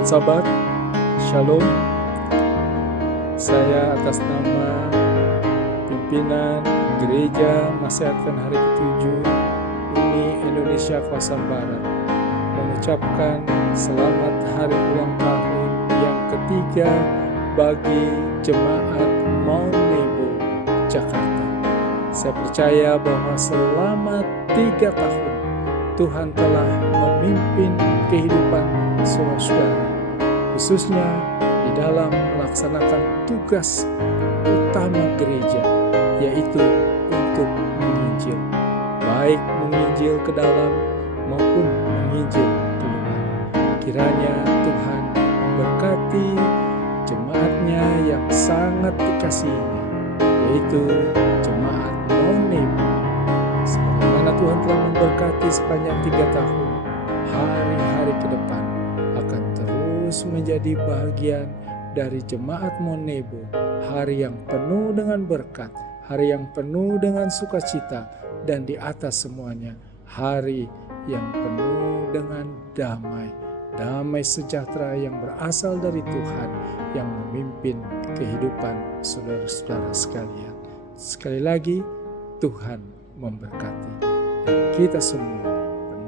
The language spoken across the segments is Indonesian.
Selamat Sabat, Shalom. Saya atas nama pimpinan Gereja Masih Advent Hari ke-7 Uni Indonesia Kawasan Barat mengucapkan selamat hari ulang tahun yang ketiga bagi Jemaat Mount Nebo, Jakarta. Saya percaya bahwa selama 3 tahun Tuhan telah memimpin kehidupan saudara-saudara, khususnya di dalam melaksanakan tugas utama gereja, yaitu untuk menginjil, baik menginjil ke dalam maupun menginjil keluar. Kiranya Tuhan berkati jemaatnya yang sangat dikasihinya, yaitu Jemaat Mount Nebo. Sebagaimana Tuhan telah memberkati sepanjang 3 tahun, hari-hari ke depan akan terus menjadi bagian dari Jemaat Mount Nebo, hari yang penuh dengan berkat, hari yang penuh dengan sukacita, dan di atas semuanya, hari yang penuh dengan damai sejahtera yang berasal dari Tuhan yang memimpin kehidupan saudara-saudara sekalian. Sekali lagi, Tuhan memberkati, dan kita semua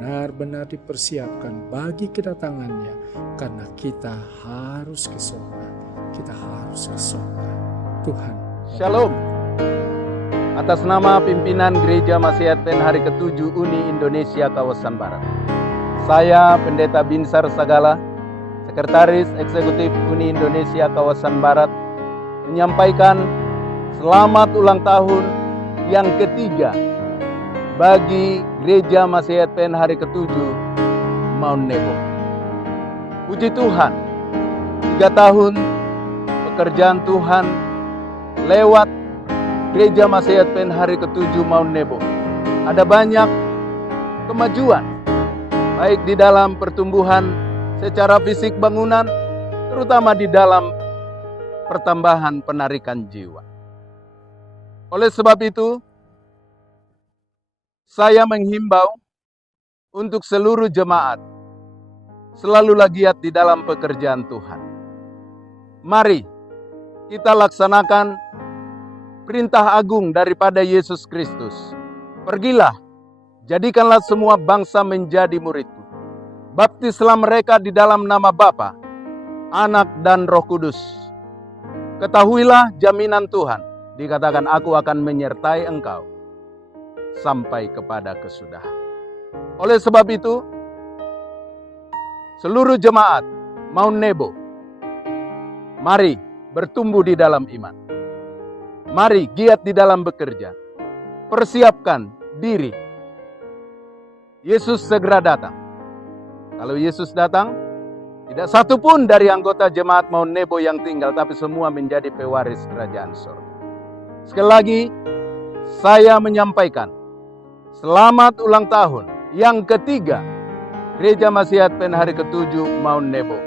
benar-benar dipersiapkan bagi kedatangannya, karena kita harus ke sorga. Tuhan Shalom. Atas nama pimpinan Gereja Masih Advent Hari ke-7 Uni Indonesia Kawasan Barat, saya Pendeta Binsar Sagala, Sekretaris Eksekutif Uni Indonesia Kawasan Barat, menyampaikan selamat ulang tahun yang ketiga bagi Gereja Masih Advent Hari ke-7 Mount Nebo. Puji Tuhan, 3 tahun pekerjaan Tuhan lewat Gereja Masih Advent Hari ke-7 Mount Nebo. Ada banyak kemajuan, baik di dalam pertumbuhan secara fisik bangunan, terutama di dalam pertambahan penarikan jiwa. Oleh sebab itu, saya menghimbau untuk seluruh jemaat selalulah giat di dalam pekerjaan Tuhan. Mari kita laksanakan perintah agung daripada Yesus Kristus. Pergilah, jadikanlah semua bangsa menjadi muridku. Baptislah mereka di dalam nama Bapa, Anak, dan Roh Kudus. Ketahuilah jaminan Tuhan, dikatakan aku akan menyertai engkau sampai kepada kesudahan. Oleh sebab itu, seluruh jemaat Mount Nebo, mari bertumbuh di dalam iman. Mari giat di dalam bekerja. Persiapkan diri. Yesus segera datang. Kalau Yesus datang, tidak satu pun dari anggota jemaat Mount Nebo yang tinggal, tapi semua menjadi pewaris kerajaan surga. Sekali lagi, saya menyampaikan selamat ulang tahun yang ketiga Gereja Masih Advent Hari ke-7 Mount Nebo.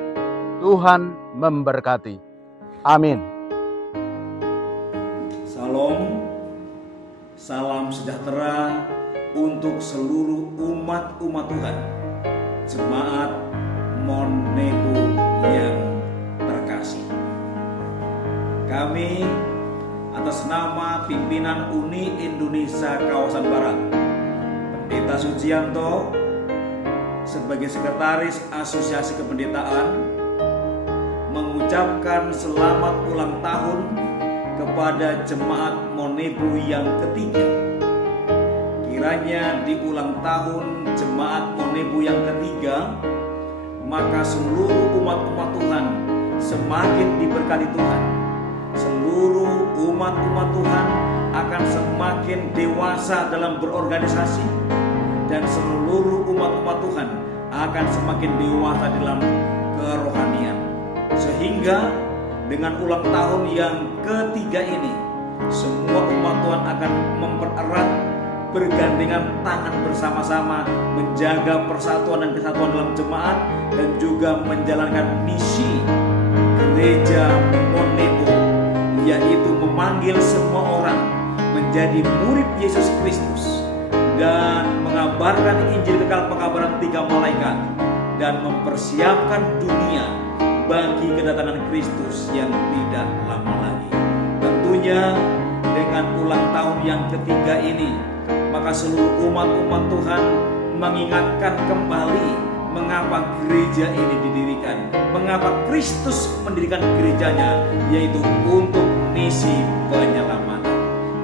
Tuhan memberkati. Amin. Salam, salam sejahtera untuk seluruh umat-umat Tuhan, Jemaat Mount Nebo yang terkasih. Kami atas nama pimpinan Uni Indonesia Kawasan Barat, Pendeta Sujianto, sebagai Sekretaris Asosiasi Kependetaan, mengucapkan selamat ulang tahun kepada Jemaat Mount Nebo yang ketiga. Kiranya di ulang tahun Jemaat Mount Nebo yang ketiga, maka seluruh umat-umat Tuhan semakin diberkati Tuhan. Seluruh umat-umat Tuhan akan semakin dewasa dalam berorganisasi, dan seluruh umat-umat Tuhan akan semakin dewasa dalam kerohanian. Sehingga dengan ulang tahun yang ketiga ini, semua umat Tuhan akan mempererat, bergandengan tangan bersama-sama, menjaga persatuan dan kesatuan dalam jemaat, dan juga menjalankan misi Gereja Mount Nebo, yaitu memanggil semua orang menjadi murid Yesus Kristus dan mengabarkan Injil kekal pengkabaran 3 malaikat dan mempersiapkan dunia bagi kedatangan Kristus yang tidak lama lagi. Tentunya dengan ulang tahun yang ketiga ini, maka seluruh umat-umat Tuhan mengingatkan kembali mengapa gereja ini didirikan, mengapa Kristus mendirikan gerejanya, yaitu untuk misi penyelamatan.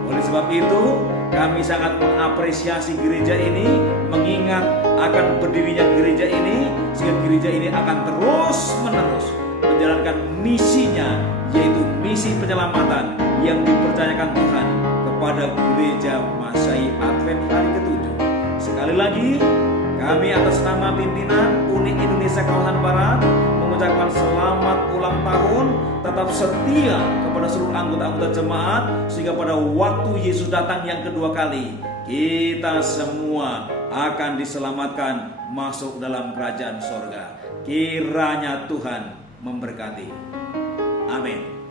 Oleh sebab itu, kami sangat mengapresiasi gereja ini, mengingat akan berdirinya gereja ini, sehingga gereja ini akan terus-menerus menjalankan misinya, yaitu misi penyelamatan yang dipercayakan Tuhan kepada gereja Masai Advent hari ke-7. Sekali lagi, kami atas nama pimpinan UNI Indonesia Kawasan Barat mengucapkan selamat ulang tahun, tetap setia kepada seluruh anggota-anggota jemaat, sehingga pada waktu Yesus datang yang kedua kali, kita semua akan diselamatkan masuk dalam kerajaan sorga. Kiranya Tuhan memberkati. Amin.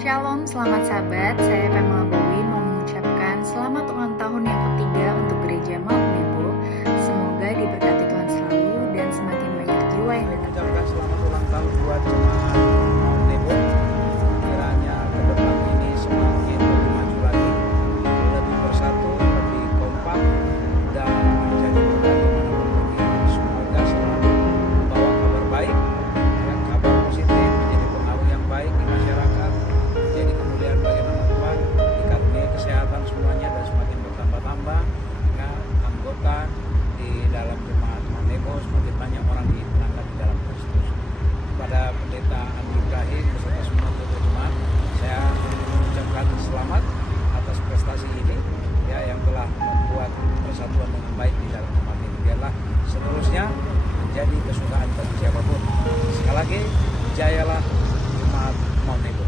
Shalom, selamat sahabat. Saya Pamela Bowie mau mengucapkan selamat ulang tahun yang ketiga untuk gereja Mount Nebo. Semoga diberkati Tuhan selalu dan semakin banyak jiwa yang datang. Mengucapkan selamat ulang tahun buat jemaat Mount Nebo. Kiranya ke depan ini semakin lebih maju lagi, lebih bersatu, lebih kompak, dan menjadi berkat dimanapun pergi. Semoga selalu membawa kabar baik dan kabar positif, menjadi pengaruh yang baik di masyarakat, jadi kemuliaan bagi nama Tuhan, dikaruniai kesehatan semuanya dan semakin bertambah-tambah, ya, anggota di dalam jemaat Mount Nebo, semakin banyak orang dimenangkan di dalam Kristus. Pada Pendeta Andi Ibrahim beserta semua ketua jemaat, saya mengucapkan selamat atas prestasi ini, ya, yang telah membuat persatuan dengan baik di dalam jemaat ini. Biarlah seterusnya menjadi kesukaan bagi siapapun. Sekali lagi, jayalah jemaat Mount Nebo.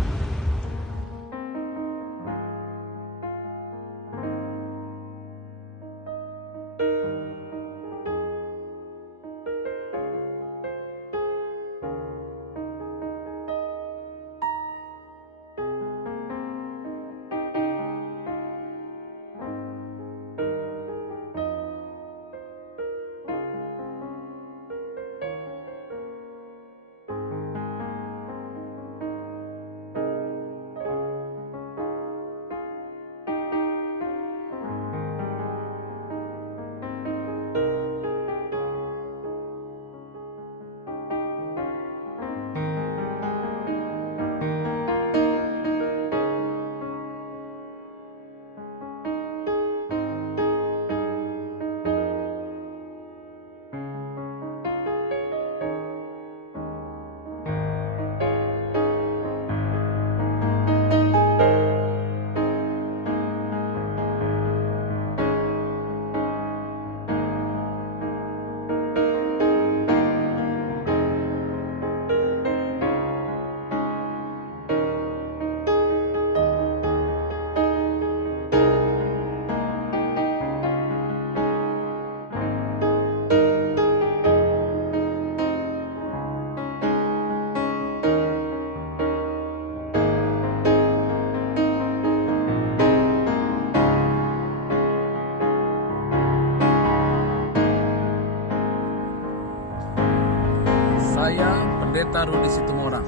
Saya Pendeta Rudi Situmorang,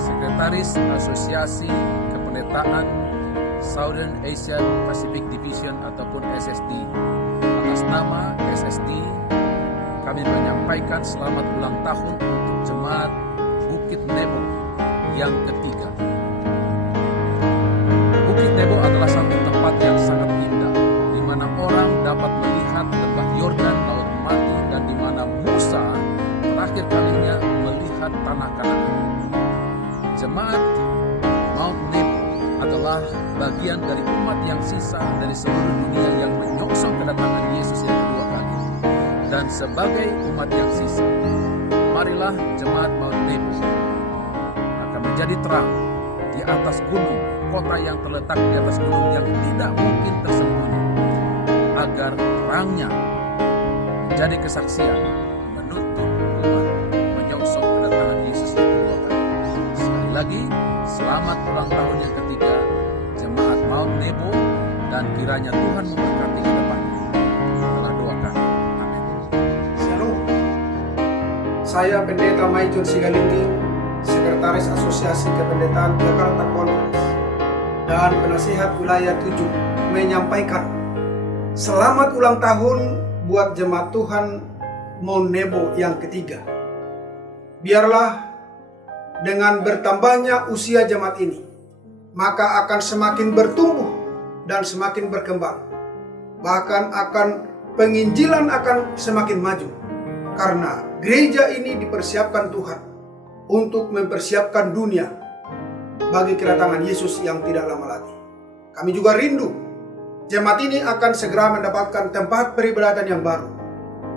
Sekretaris Asosiasi Kependetaan Southern Asian Pacific Division ataupun SSD. Atas nama SSD, kami menyampaikan selamat ulang tahun untuk jemaat Bukit Nebo yang ketiga. Bukit Nebo adalah satu tempat yang sangat indah, di mana orang dapat melihat lembah Yordan, Laut Mati, dan di mana Musa terakhir kalinya melihat tanah Kanaan. Jemaat Mount Nebo adalah bagian dari umat yang sisa dari seluruh dunia yang menyongsong kedatangan Yesus yang kedua kali. Dan sebagai umat yang sisa. Marilah jemaat Mount Nebo akan menjadi terang di atas gunung, kota yang terletak di atas gunung yang tidak mungkin tersembunyi, agar terangnya menjadi kesaksian menuntun umat menyongsong kedatangan Yesus yang kedua kali. Sekali lagi, selamat ulang tahun yang ketiga jemaat Mount Nebo, dan kiranya Tuhan memberkati ke depannya. Telah doakan. Amin. Shalom. Saya Pendeta Maijon Sigalinggi, Sekretaris Asosiasi Kependetaan Jakarta Conference dan Penasihat Wilayah 7 menyampaikan selamat ulang tahun buat jemaat Tuhan Mount Nebo yang ketiga. Biarlah dengan bertambahnya usia jemaat ini, maka akan semakin bertumbuh dan semakin berkembang. Bahkan penginjilan akan semakin maju. Karena gereja ini dipersiapkan Tuhan untuk mempersiapkan dunia bagi kedatangan Yesus yang tidak lama lagi. Kami juga rindu jemaat ini akan segera mendapatkan tempat peribadatan yang baru.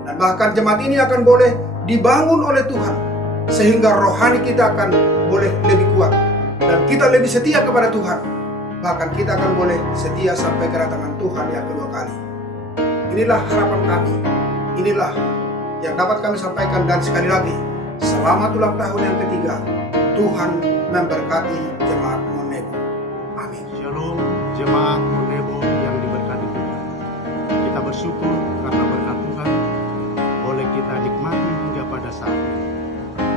Dan bahkan jemaat ini akan boleh dibangun oleh Tuhan, sehingga rohani kita akan boleh lebih kuat. Dan kita lebih setia kepada Tuhan. Bahkan kita akan boleh setia sampai kedatangan Tuhan yang kedua kali. Inilah harapan kami. Inilah yang dapat kami sampaikan, dan sekali lagi selamat ulang tahun yang ketiga. Tuhan memberkati jemaat Mount Nebo. Amin. Shalom jemaat Mount Nebo yang diberkati Tuhan. Kita bersyukur karena berkat Tuhan boleh kita nikmati hingga pada saat ini.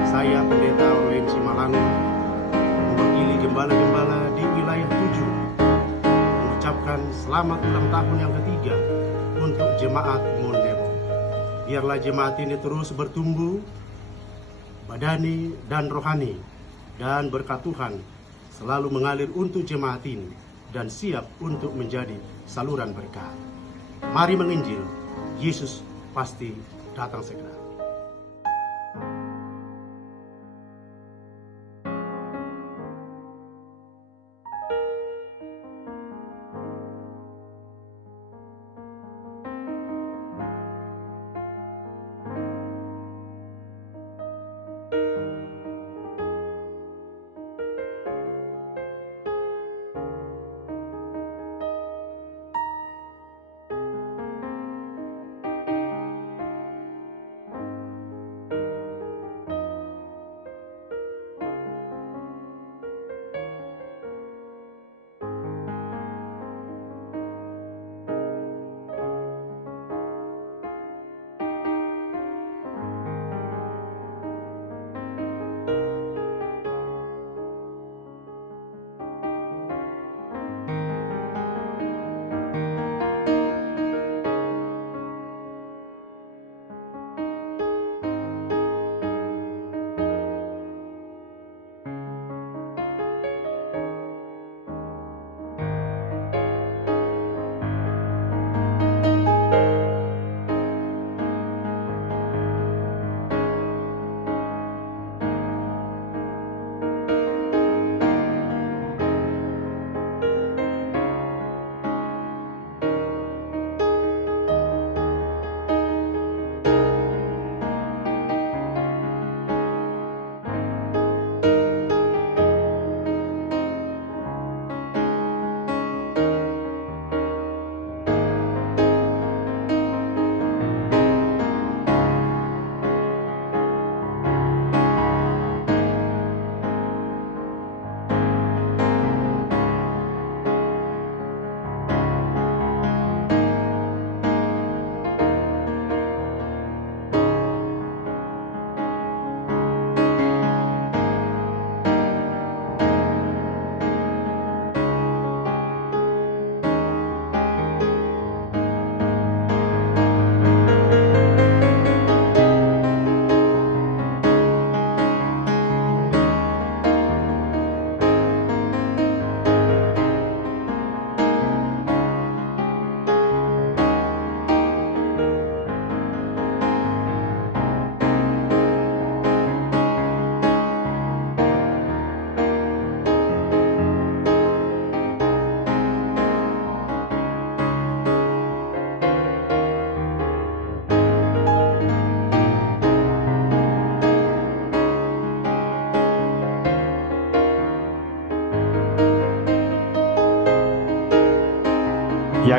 Saya Pendeta Orlin Simalangu, mewakili gembala-gembala di wilayah 7, mengucapkan selamat ulang tahun yang ketiga untuk jemaat Mount Nebo. Biarlah jemaat ini terus bertumbuh badani dan rohani, dan berkat Tuhan selalu mengalir untuk jemaat ini dan siap untuk menjadi saluran berkat. Mari menginjil, Yesus pasti datang segera.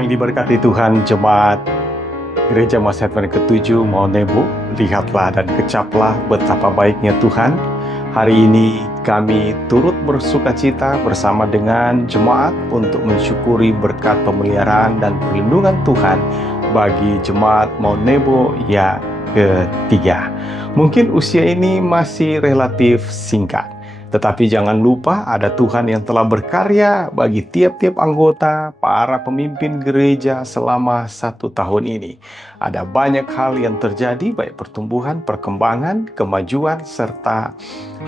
Yang diberkati Tuhan, jemaat Gereja Masa Advent ke-7 Maunebo, lihatlah dan kecaplah betapa baiknya Tuhan. Hari ini kami turut bersukacita bersama dengan jemaat untuk mensyukuri berkat pemeliharaan dan perlindungan Tuhan bagi jemaat Maunebo yang ketiga. Mungkin usia ini masih relatif singkat, tetapi jangan lupa ada Tuhan yang telah berkarya bagi tiap-tiap anggota, para pemimpin gereja selama 1 tahun ini. Ada banyak hal yang terjadi, baik pertumbuhan, perkembangan, kemajuan, serta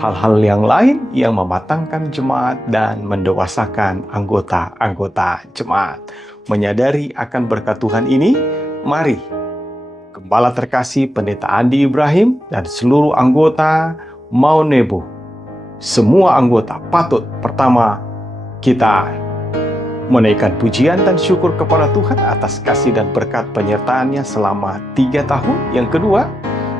hal-hal yang lain yang mematangkan jemaat dan mendewasakan anggota-anggota jemaat. Menyadari akan berkat Tuhan ini, mari Gembala terkasih Pendeta Andi Ibrahim dan seluruh anggota Maunebo, semua anggota patut pertama kita menaikkan pujian dan syukur kepada Tuhan atas kasih dan berkat penyertaannya selama 3 tahun. Yang kedua,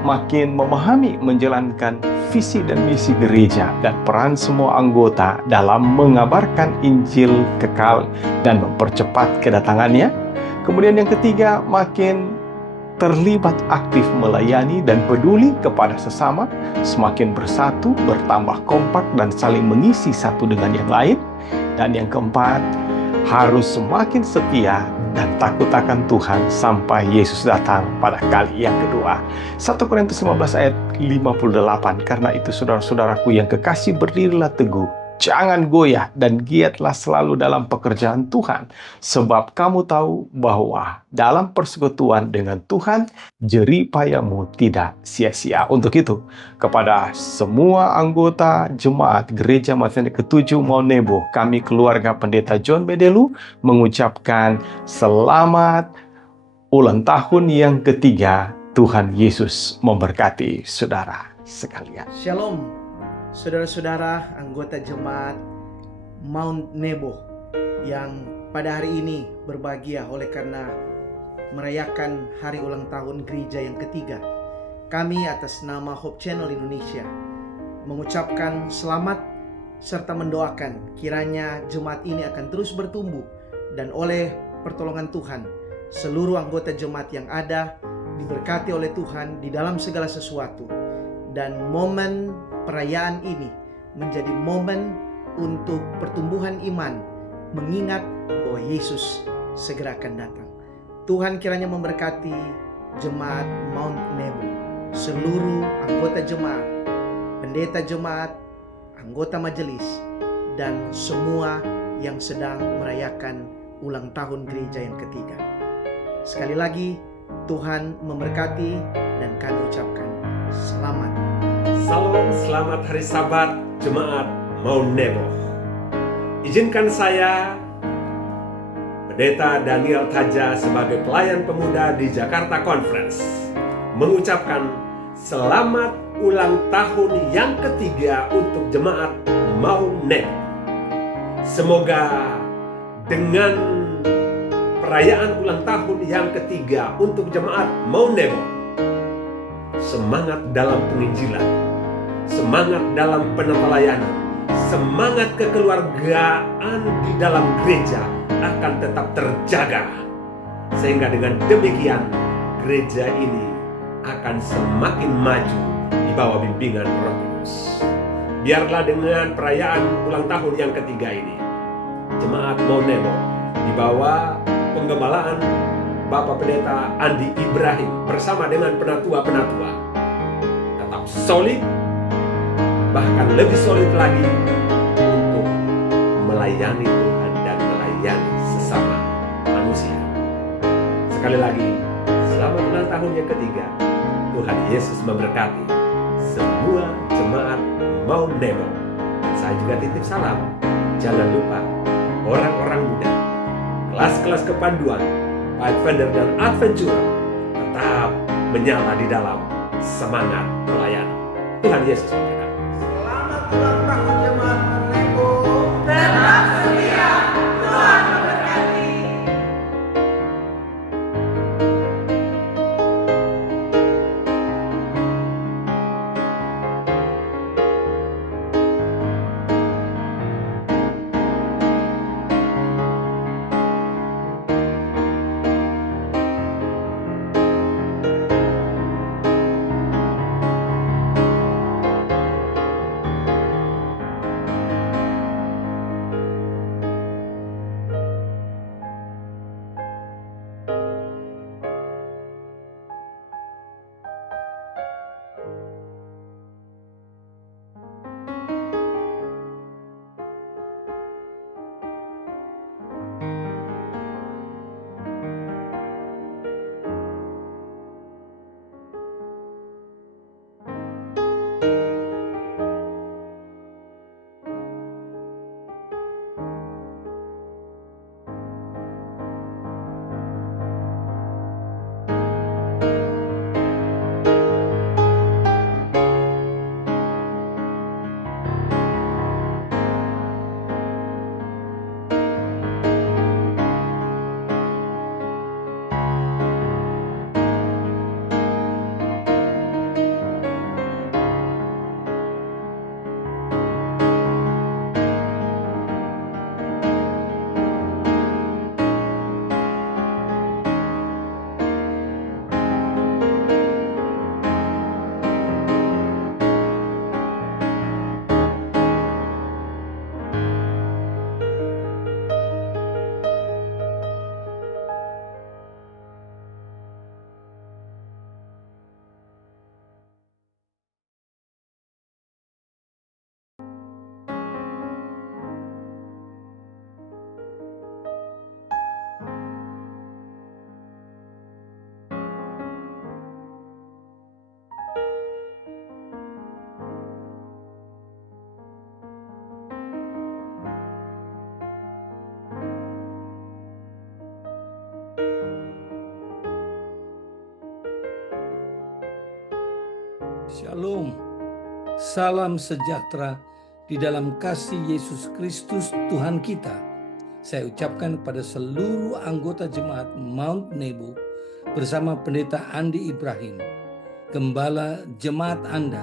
makin memahami menjalankan visi dan misi gereja dan peran semua anggota dalam mengabarkan Injil kekal dan mempercepat kedatangannya. Kemudian yang ketiga, makin terlibat aktif melayani dan peduli kepada sesama, semakin bersatu, bertambah kompak dan saling mengisi satu dengan yang lain. Dan yang keempat, harus semakin setia dan takut akan Tuhan sampai Yesus datang pada kali yang kedua. 1 Korintus 15 ayat 58. Karena itu saudara-saudaraku yang kekasih, berdirilah teguh, jangan goyah, dan giatlah selalu dalam pekerjaan Tuhan. Sebab kamu tahu bahwa dalam persekutuan dengan Tuhan, jerih payahmu tidak sia-sia. Untuk itu, kepada semua anggota jemaat Gereja Masa Advent ke-7 Maunebo, kami keluarga Pendeta John Bedelu mengucapkan selamat ulang tahun yang ketiga. Tuhan Yesus memberkati saudara sekalian. Shalom, saudara-saudara anggota jemaat Mount Nebo yang pada hari ini berbahagia oleh karena merayakan hari ulang tahun gereja yang ketiga. Kami atas nama Hope Channel Indonesia mengucapkan selamat serta mendoakan kiranya jemaat ini akan terus bertumbuh, dan oleh pertolongan Tuhan seluruh anggota jemaat yang ada diberkati oleh Tuhan di dalam segala sesuatu. Dan momen perayaan ini menjadi momen untuk pertumbuhan iman, mengingat bahwa Yesus segera akan datang. Tuhan kiranya memberkati jemaat Mount Nebo, seluruh anggota jemaat, pendeta jemaat, anggota majelis, dan semua yang sedang merayakan ulang tahun gereja yang ketiga. Sekali lagi, Tuhan memberkati dan kami ucapkan selamat. Salam, selamat hari Sabat Jemaat Maunebo. Izinkan saya, Pendeta Daniel Taja sebagai pelayan pemuda di Jakarta Conference, mengucapkan selamat ulang tahun yang ketiga untuk Jemaat Maunebo. Semoga dengan perayaan ulang tahun yang ketiga untuk Jemaat Maunebo, semangat dalam penginjilan, semangat dalam penelayanan, semangat kekeluargaan di dalam gereja akan tetap terjaga. Sehingga dengan demikian gereja ini akan semakin maju di bawah bimbingan Roh Kudus. Biarlah dengan perayaan ulang tahun yang ketiga ini, Jemaat Maunebo di bawah penggembalaan Bapak Pendeta Andi Ibrahim bersama dengan penatua-penatua tetap solid, bahkan lebih solid lagi untuk melayani Tuhan dan melayani sesama manusia. Sekali lagi, selamat ulang tahun yang ketiga. Tuhan Yesus memberkati semua jemaat Maunebo. Dan saya juga titip salam, jangan lupa orang-orang muda, kelas-kelas kepanduan, Pathfinder dan Adventurer tetap menyala di dalam semangat pelayanan. Tuhan Yesus memberkati. Selamat ulang tahun jemaat Nebo. Tetap setia, Tuhan memberkati. Shalom, salam sejahtera di dalam kasih Yesus Kristus Tuhan kita. Saya ucapkan kepada seluruh anggota jemaat Mount Nebo bersama Pendeta Andi Ibrahim, Gembala jemaat Anda,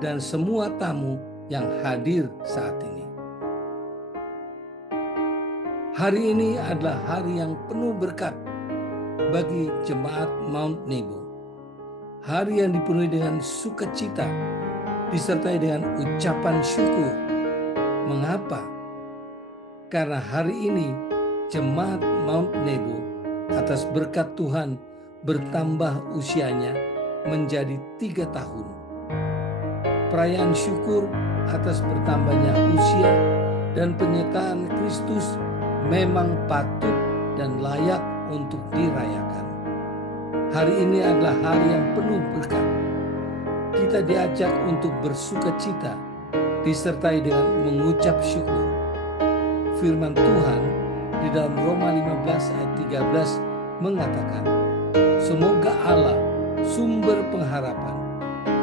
dan semua tamu yang hadir saat ini. Hari ini adalah hari yang penuh berkat bagi jemaat Mount Nebo. Hari yang dipenuhi dengan sukacita, disertai dengan ucapan syukur. Mengapa? Karena hari ini jemaat Mount Nebo atas berkat Tuhan bertambah usianya menjadi 3 tahun. Perayaan syukur atas bertambahnya usia dan penyertaan Kristus memang patut dan layak untuk dirayakan. Hari ini adalah hari yang penuh berkat. Kita diajak untuk bersukacita, disertai dengan mengucap syukur. Firman Tuhan di dalam Roma 15 ayat 13 mengatakan, semoga Allah, sumber pengharapan,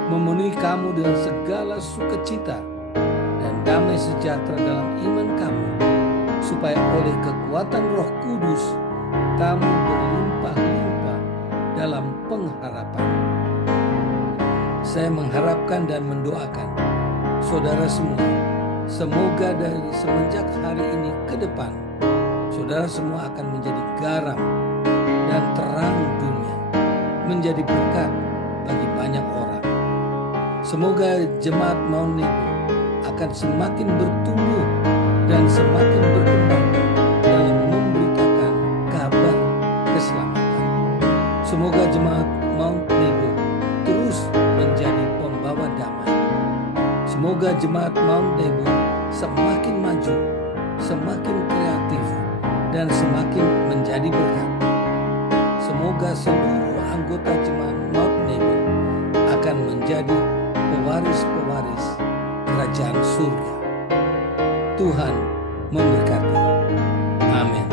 memenuhi kamu dengan segala sukacita dan damai sejahtera dalam iman kamu, supaya oleh kekuatan Roh Kudus kamu berlimpah-limpah dalam pengharapan. Saya mengharapkan dan mendoakan saudara semua, semoga dari semenjak hari ini ke depan, saudara semua akan menjadi garam dan terang dunia, menjadi berkat bagi banyak orang. Semoga jemaat Mount Nebo akan semakin bertumbuh dan semakin berkembang dalam memberitakan kabar keselamatan. Semoga jemaat Mount Nebo terus menjadi pembawa damai. Semoga jemaat Mount Nebo semakin maju, semakin kreatif, dan semakin menjadi berkat. Semoga seluruh anggota jemaat Mount Nebo akan menjadi pewaris-pewaris kerajaan surga. Tuhan memberkati. Amin.